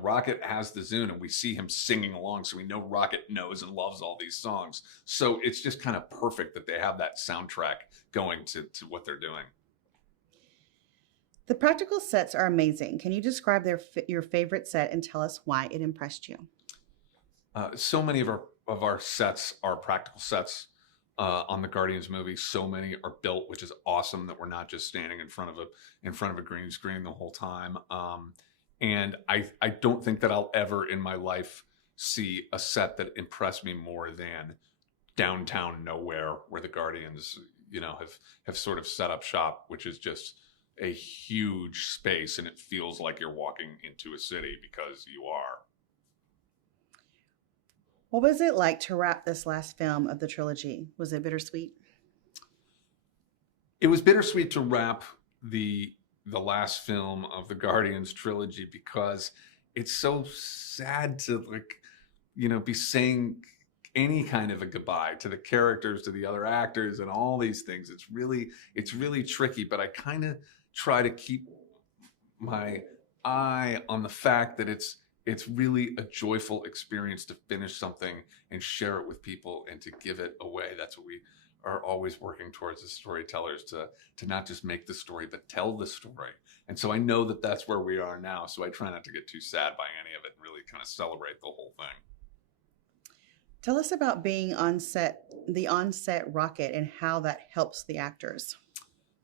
Rocket has the Zune, and we see him singing along, so we know Rocket knows and loves all these songs. So it's just kind of perfect that they have that soundtrack going to what they're doing. The practical sets are amazing. Can you describe your favorite set and tell us why it impressed you? So many of our sets are practical sets on the Guardians movie. So many are built, which is awesome, that we're not just standing in front of a green screen the whole time. And I don't think that I'll ever in my life see a set that impressed me more than downtown nowhere, where the Guardians, have sort of set up shop, which is just a huge space, and it feels like you're walking into a city because you are. What was it like to wrap this last film of the trilogy? Was it bittersweet? It was bittersweet to wrap the last film of the Guardians trilogy, because it's so sad to be saying any kind of a goodbye to the characters, to the other actors, and all these things. It's really tricky, but I kind of try to keep my eye on the fact that it's really a joyful experience to finish something and share it with people and to give it away. That's what we are always working towards as storytellers, to not just make the story, but tell the story. And so I know that that's where we are now. So I try not to get too sad by any of it and really kind of celebrate the whole thing. Tell us about being on set, the on-set Rocket, and how that helps the actors.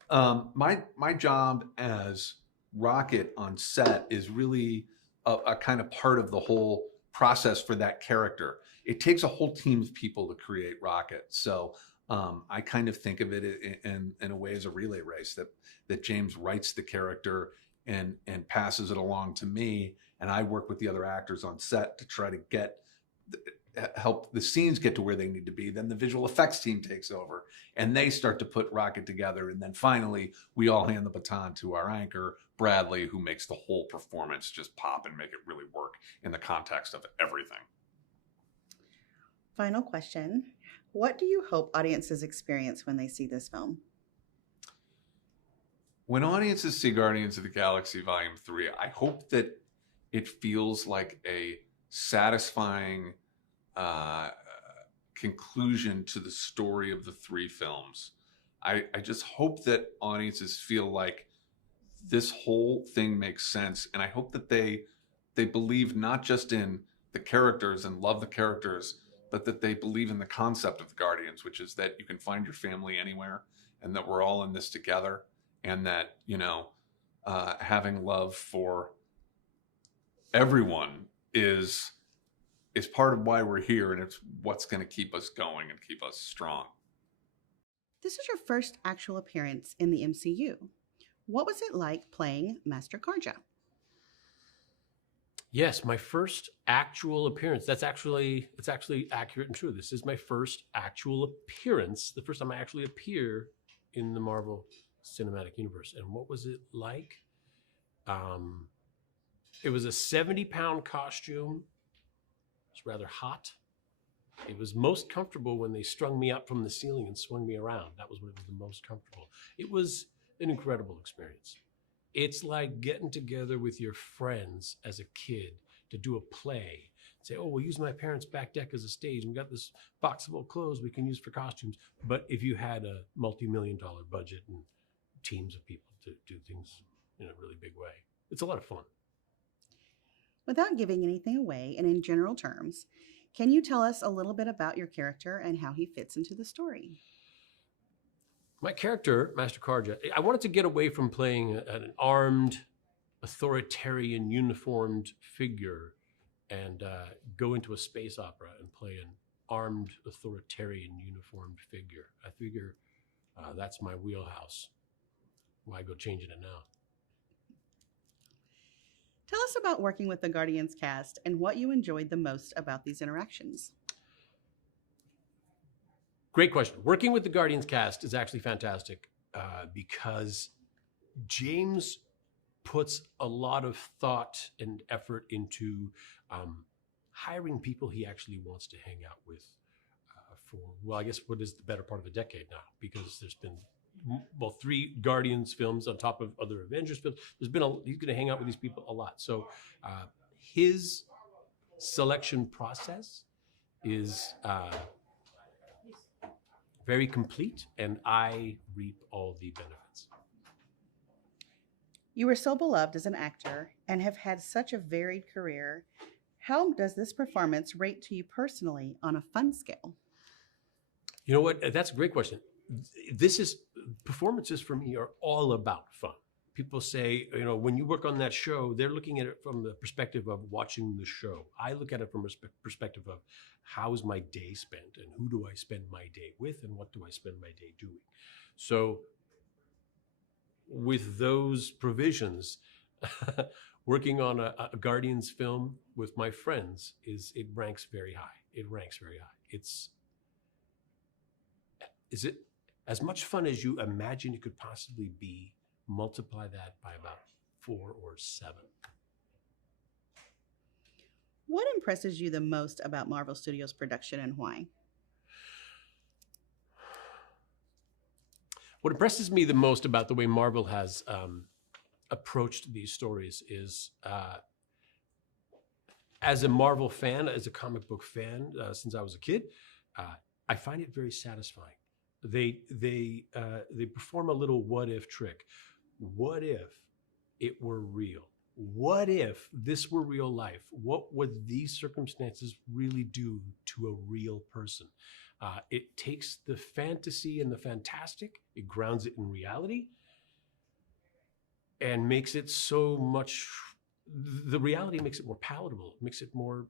My job as Rocket on set is really a kind of part of the whole process for that character. It takes a whole team of people to create Rocket. So I kind of think of it in a way as a relay race, that James writes the character and passes it along to me, and I work with the other actors on set to try to help the scenes get to where they need to be. Then the visual effects team takes over and they start to put Rocket together. And then finally, we all hand the baton to our anchor, Bradley, who makes the whole performance just pop and make it really work in the context of everything. Final question. What do you hope audiences experience when they see this film? When audiences see Guardians of the Galaxy Volume 3, I hope that it feels like a satisfying conclusion to the story of the three films. I just hope that audiences feel like this whole thing makes sense, and I hope that they believe not just in the characters and love the characters, but that they believe in the concept of the Guardians, which is that you can find your family anywhere, and that we're all in this together, and that having love for everyone is part of why we're here, and it's what's going to keep us going and keep us strong. This is your first actual appearance in the MCU. What was it like playing Master Karja? Yes, my first actual appearance. It's actually accurate and true. This is my first actual appearance, the first time I actually appear in the Marvel Cinematic Universe. And what was it like? It was a 70-pound costume. It was rather hot. It was most comfortable when they strung me up from the ceiling and swung me around. That was when it was the most comfortable. It was an incredible experience. It's like getting together with your friends as a kid to do a play. Say, oh, we'll use my parents' back deck as a stage. We got this box of old clothes we can use for costumes. But if you had a multi-million-dollar budget and teams of people to do things in a really big way, it's a lot of fun. Without giving anything away and in general terms, can you tell us a little bit about your character and how he fits into the story? My character, Master Karja, I wanted to get away from playing an armed, authoritarian, uniformed figure and go into a space opera and play an armed, authoritarian, uniformed figure. I figure that's my wheelhouse. Why go changing it now? Tell us about working with the Guardians cast and what you enjoyed the most about these interactions. Great question. Working with the Guardians cast is actually fantastic because James puts a lot of thought and effort into hiring people he actually wants to hang out with I guess what is the better part of a decade now, because there's been 3 Guardians films on top of other Avengers films. He's going to hang out with these people a lot. So his selection process is very complete, and I reap all the benefits. You were so beloved as an actor and have had such a varied career. How does this performance rate to you personally on a fun scale? You know what? That's a great question. Performances for me are all about fun. people say, when you work on that show, they're looking at it from the perspective of watching the show. I look at it from a perspective of how is my day spent and who do I spend my day with and what do I spend my day doing. So with those provisions, working on a Guardians film with my friends it ranks very high. It ranks very high. Is it as much fun as you imagine it could possibly be? Multiply that by about 4 or 7. What impresses you the most about Marvel Studios production and why? What impresses me the most about the way Marvel has approached these stories is, as a Marvel fan, as a comic book fan, since I was a kid, I find it very satisfying. They perform a little what if trick. What if it were real? What if this were real life? What would these circumstances really do to a real person? It takes the fantasy and the fantastic, it grounds it in reality, and makes it so much, the reality makes it more palatable, makes it more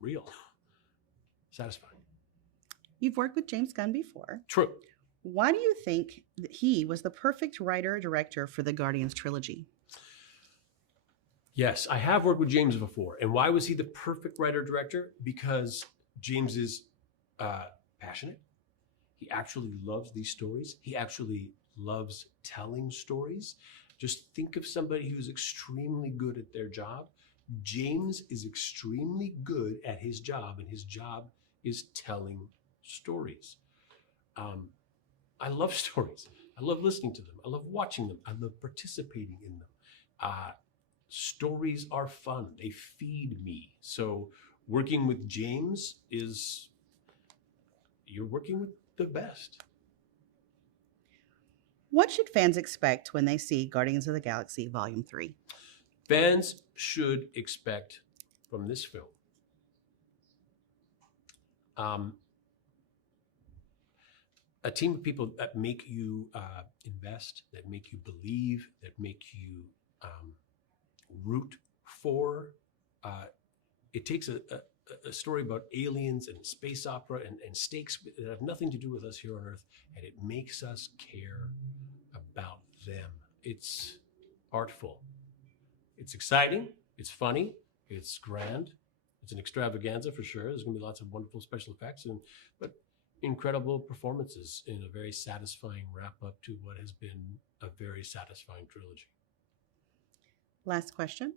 real, satisfying. You've worked with James Gunn before. True. Why do you think that he was the perfect writer-director for the Guardians trilogy? Yes, I have worked with James before. And why was he the perfect writer-director? Because James is passionate. He actually loves these stories. He actually loves telling stories. Just think of somebody who's extremely good at their job. James is extremely good at his job, and his job is telling stories. I love stories. I love listening to them. I love watching them. I love participating in them. Stories are fun. They feed me. So working with James you're working with the best. What should fans expect when they see Guardians of the Galaxy Volume 3? Fans should expect from this film a team of people that make you invest, that make you believe, that make you root for. It takes a story about aliens and space opera and stakes that have nothing to do with us here on Earth, and it makes us care about them. It's artful. It's exciting. It's funny. It's grand. It's an extravaganza for sure. There's going to be lots of wonderful special effects, but incredible performances in a very satisfying wrap up to what has been a very satisfying trilogy. Last question.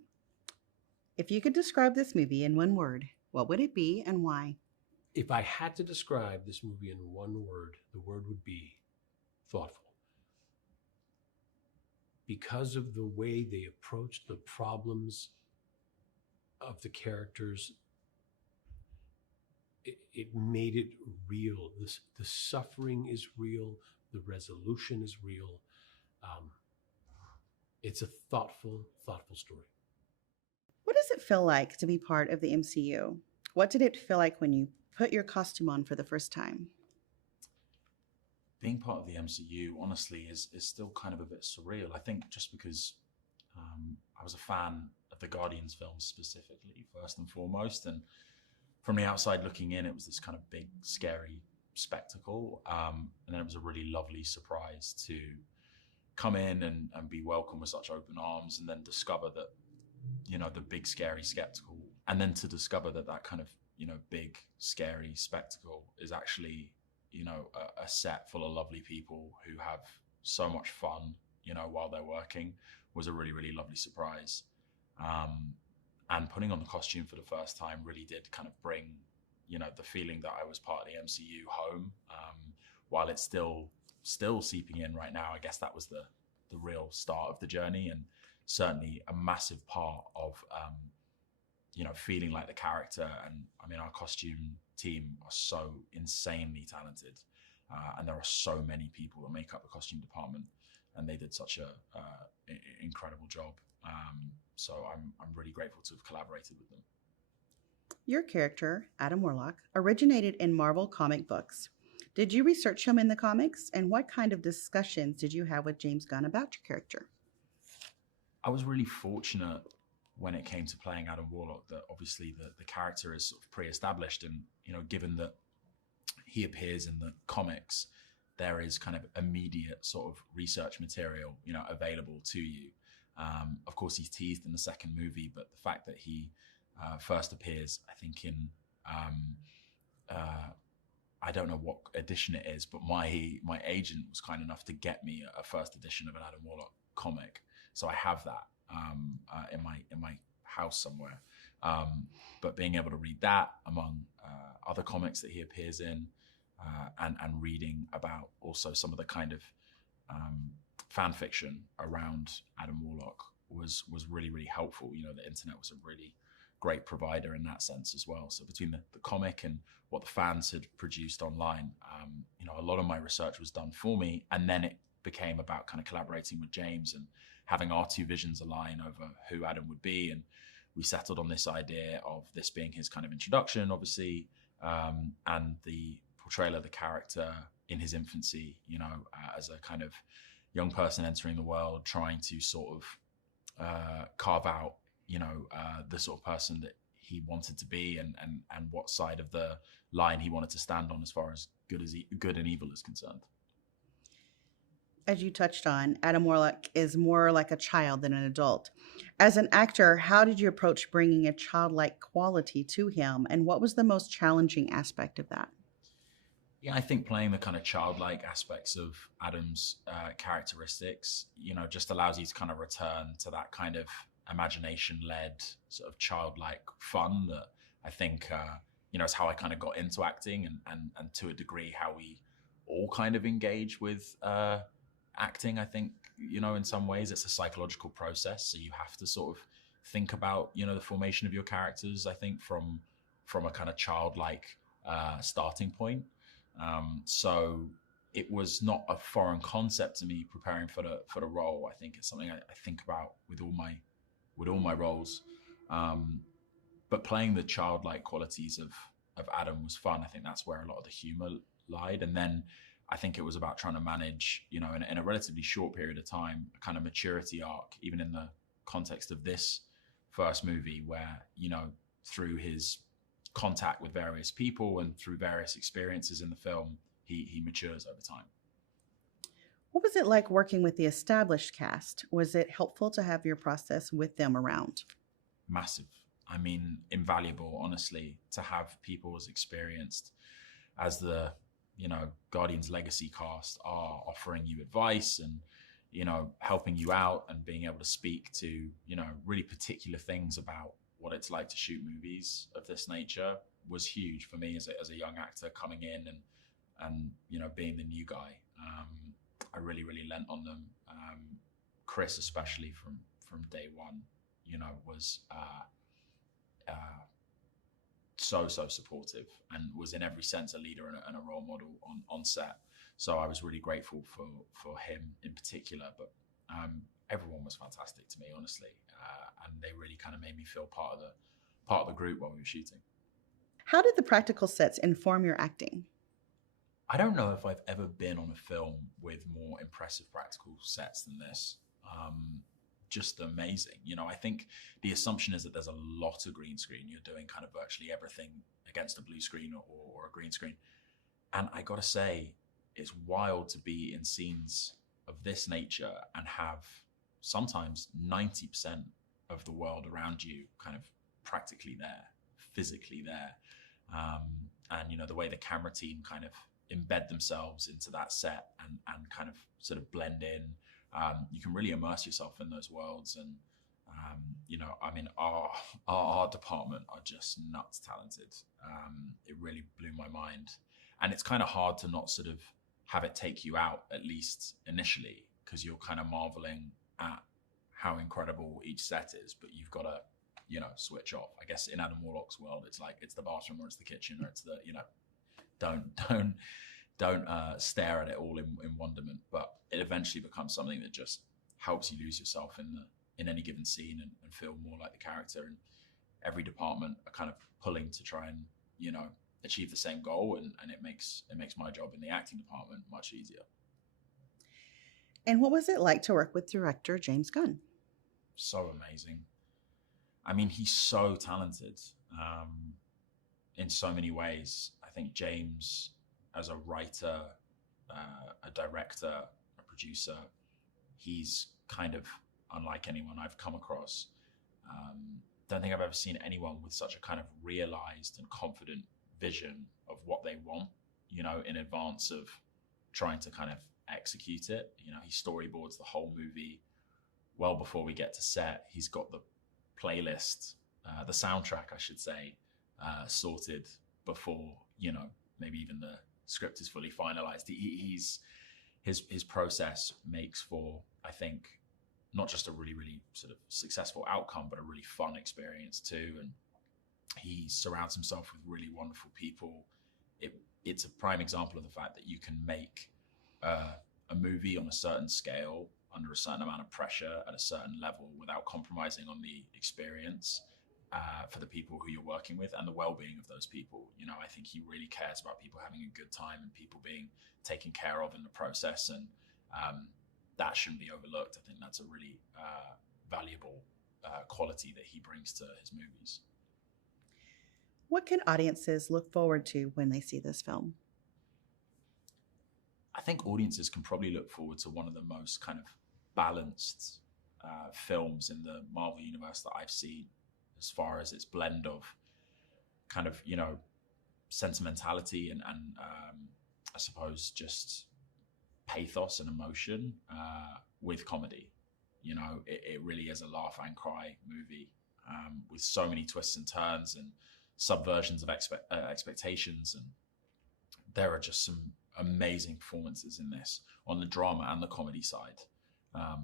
If you could describe this movie in one word, what would it be and why? If I had to describe this movie in one word, the word would be thoughtful. Because of the way they approached the problems of the characters, it made it real. The suffering is real. The resolution is real. It's a thoughtful story. What does it feel like to be part of the MCU? What did it feel like when you put your costume on for the first time? Being part of the MCU, honestly, is still kind of a bit surreal. I think just because I was a fan of the Guardians films specifically, first and foremost, and from the outside looking in, it was this kind of big, scary spectacle. And then it was a really lovely surprise to come in and be welcomed with such open arms, and then discover that, the big, scary spectacle, and then to discover that kind of, big, scary spectacle is actually, a set full of lovely people who have so much fun, while they're working, was a really, really lovely surprise. And putting on the costume for the first time really did kind of bring, the feeling that I was part of the MCU home. While it's still seeping in right now, I guess that was the real start of the journey, and certainly a massive part of, feeling like the character. And I mean, our costume team are so insanely talented, and there are so many people that make up the costume department, and they did such a incredible job. So I'm really grateful to have collaborated with them. Your character, Adam Warlock, originated in Marvel comic books. Did you research him in the comics? And what kind of discussions did you have with James Gunn about your character? I was really fortunate when it came to playing Adam Warlock that obviously the character is sort of pre-established, and given that he appears in the comics, there is kind of immediate sort of research material available to you. Of course, he's teased in the second movie, but the fact that he first appears, I think in I don't know what edition it is, but my agent was kind enough to get me a first edition of an Adam Warlock comic, so I have that in my house somewhere. But being able to read that among other comics that he appears in, and reading about also some of the kind of fan fiction around Adam Warlock was really, really helpful. The internet was a really great provider in that sense as well. So between the comic and what the fans had produced online, a lot of my research was done for me, and then it became about kind of collaborating with James and having our two visions align over who Adam would be. And we settled on this idea of this being his kind of introduction, obviously, and the portrayal of the character in his infancy, as a kind of young person entering the world, trying to sort of carve out, the sort of person that he wanted to be, and what side of the line he wanted to stand on as far as good and evil is concerned. As you touched on, Adam Warlock is more like a child than an adult. As an actor, how did you approach bringing a childlike quality to him, and what was the most challenging aspect of that? Yeah, I think playing the kind of childlike aspects of Adam's characteristics, just allows you to kind of return to that kind of imagination-led sort of childlike fun that I think, is how I kind of got into acting, and to a degree how we all kind of engage with acting. I think, in some ways it's a psychological process, so you have to sort of think about, the formation of your characters, I think, from a kind of childlike starting point. So it was not a foreign concept to me preparing for the role. I think it's something I think about with all my roles. But playing the childlike qualities of Adam was fun. I think that's where a lot of the humor lied. And then I think it was about trying to manage, in a relatively short period of time, a kind of maturity arc, even in the context of this first movie, where, through his contact with various people and through various experiences in the film, he matures over time. What was it like working with the established cast? Was it helpful to have your process with them around? Massive. I mean, invaluable, honestly, to have people as experienced as the, Guardians Legacy cast are, offering you advice and, helping you out and being able to speak to, really particular things about what it's like to shoot movies of this nature was huge for me as a young actor coming in and being the new guy. I really, really lent on them. Chris, especially from day one, was so supportive and was in every sense a leader and a role model on set. So I was really grateful for him in particular, but everyone was fantastic to me, honestly, and they really kind of made me feel part of the group while we were shooting. How did the practical sets inform your acting? I don't know if I've ever been on a film with more impressive practical sets than this. Just amazing. I think the assumption is that there's a lot of green screen. You're doing kind of virtually everything against a blue screen or a green screen. And I gotta say, it's wild to be in scenes of this nature and have sometimes 90% of the world around you kind of practically there, physically there. And, the way the camera team kind of embed themselves into that set and kind of sort of blend in. You can really immerse yourself in those worlds. And, our art department are just nuts talented. It really blew my mind. And it's kind of hard to not sort of have it take you out, at least initially, because you're kind of marveling at how incredible each set is, but you've got to, switch off. I guess in Adam Warlock's world, it's like, it's the bathroom or it's the kitchen or it's the, don't stare at it all in wonderment, but it eventually becomes something that just helps you lose yourself in any given scene and feel more like the character. And every department are kind of pulling to try and achieve the same goal, and it makes my job in the acting department much easier. And what was it like to work with director James Gunn? So amazing. I mean, he's so talented in so many ways. I think James, as a writer, a director, a producer, he's kind of unlike anyone I've come across. Don't think I've ever seen anyone with such a kind of realized and confident vision of what they want, you know, in advance of trying to kind of execute it. You know, he storyboards the whole movie well before we get to set. He's got the playlist, the soundtrack, I should say, sorted before, you know, maybe even the script is fully finalized. His process makes for, I think, not just a really, really sort of successful outcome, but a really fun experience too. And he surrounds himself with really wonderful people. It's a prime example of the fact that you can make a movie on a certain scale, under a certain amount of pressure, at a certain level, without compromising on the experience for the people who you're working with and the well-being of those people. You know, I think he really cares about people having a good time and people being taken care of in the process, and that shouldn't be overlooked. I think that's a really valuable quality that he brings to his movies. What can audiences look forward to when they see this film? I think audiences can probably look forward to one of the most kind of balanced films in the Marvel universe that I've seen, as far as its blend of kind of, you know, sentimentality and I suppose just pathos and emotion with comedy. You know, it really is a laugh and cry movie with so many twists and turns and subversions of expectations. And there are just some amazing performances in this on the drama and the comedy side.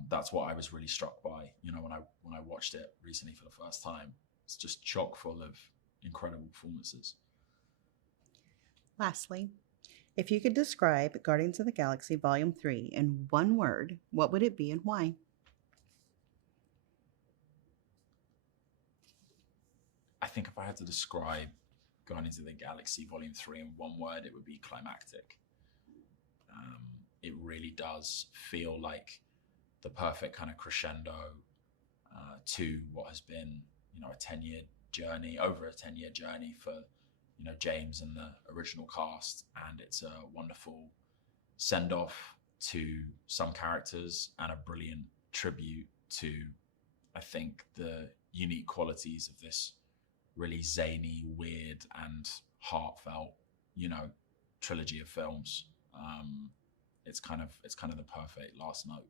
That's what I was really struck by, you know, when I watched it recently for the first time. It's just chock full of incredible performances. Lastly, if you could describe Guardians of the Galaxy Volume 3 in one word, what would it be and why? I think if I had to describe Guardians of the Galaxy Volume 3 in one word, it would be climactic. It really does feel like the perfect kind of crescendo to what has been, you know, over a 10-year journey for, you know, James and the original cast. And it's a wonderful send-off to some characters and a brilliant tribute to, I think, the unique qualities of this really zany, weird, and heartfelt, you know, trilogy of films. It's kind of the perfect last note.